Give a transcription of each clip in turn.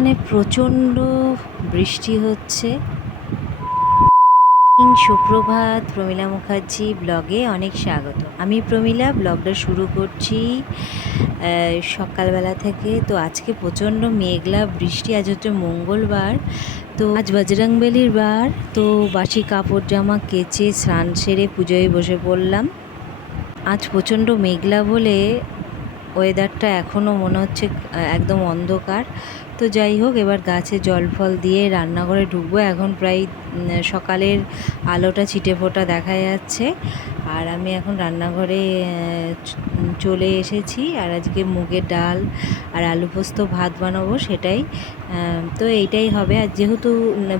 এখানে প্রচণ্ড বৃষ্টি হচ্ছে। সুপ্রভাত, প্রমিলা মুখার্জি ব্লগে অনেক স্বাগত। আমি প্রমিলা, ব্লগটা শুরু করছি সকালবেলা থেকে। তো আজকে প্রচণ্ড মেঘলা বৃষ্টি, আজ হচ্ছে মঙ্গলবার। তো আজ বজরংবলির বার, তো বাসি কাপড় জামা কেচে স্নান সেরে পুজোয় বসে পড়লাম। আজ প্রচণ্ড মেঘলা বলে ওয়েদারটা এখনও মনে হচ্ছে একদম অন্ধকার। তো যাই হোক এবার গাছে জল ফল দিয়ে রান্নাঘরে ঢুকবো। এখন প্রায় সকালের আলোটা ছিটে ফোটা দেখা যাচ্ছে। আর আমি এখন রান্নাঘরে চলে এসেছি। আর আজকে মুগের ডাল আর আলু পোস্ত ভাত বানাবো সেটাই। তো এইটাই হবে। আর যেহেতু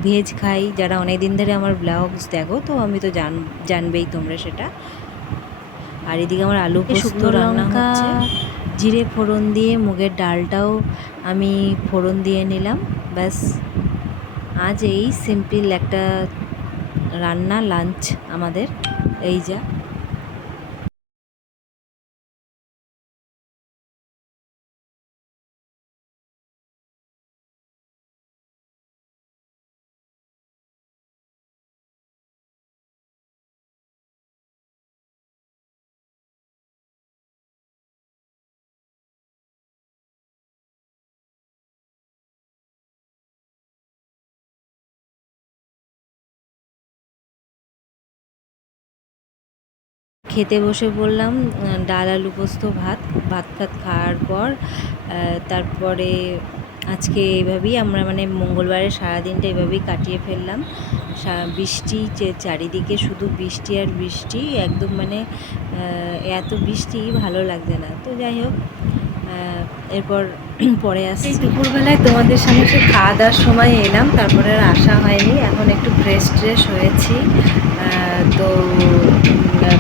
ভেজ খাই যারা অনেক দিন ধরে আমার ব্লগস দেখো তো আমি তো জান জানবেই তোমরা সেটা। আর এদিকে আমার আলু পোস্ত রান্না হচ্ছে। জিরে ফোড়ন দিয়ে মুগের ডালটাও আমি ফোড়ন দিয়ে নিলাম। ব্যাস, আজ এই সিম্পল একটা রান্না, লাঞ্চ আমাদের। এই যা। খেতে বসে বললাম ডাল আলু পোস্ত ভাত ভাত ফাত খাওয়ার পর তারপরে আজকে এইভাবেই আমরা মানে মঙ্গলবারের সারাদিনটা এভাবেই কাটিয়ে ফেললাম। বৃষ্টি চারিদিকে শুধু বৃষ্টি আর বৃষ্টি, একদম মানে এত বৃষ্টি ভালো লাগছে না। তো যাই হোক এরপর পরে আসছি। দুপুরবেলায় তোমাদের সামনে সে খাওয়া দাওয়ার সময় এলাম, তারপরে আর আসা হয়নি। এখন একটু ফ্রেশ ট্রেশ হয়েছি। তো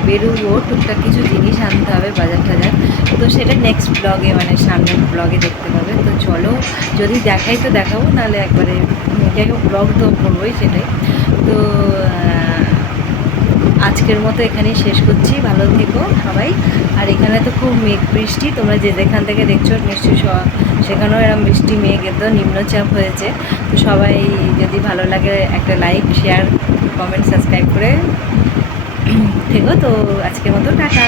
বেরোবো, টুকটাক কিছু জিনিস আনতে হবে বাজার টাজার। তো সেটা নেক্সট ব্লগে মানে সামনের ব্লগে দেখতে পাবে। তো চলো, যদি দেখাই তো দেখাবো, নাহলে একবারে যাই হোক ব্লগ তো করবোই সেটাই। তো আজকের মতো এখানেই শেষ করছি। ভালো থেকো সবাই। আর এখানে তো খুব মেঘ বৃষ্টি, তোমরা যে যেখান থেকে দেখছ নিশ্চয়ই সেখানেও এরকম বৃষ্টি, মেঘ এত নিম্নচাপ হয়েছে। তো সবাই যদি ভালো লাগে একটা লাইক, শেয়ার, কমেন্ট, সাবস্ক্রাইব করে থেকো। তো আজকের মতো টাটা।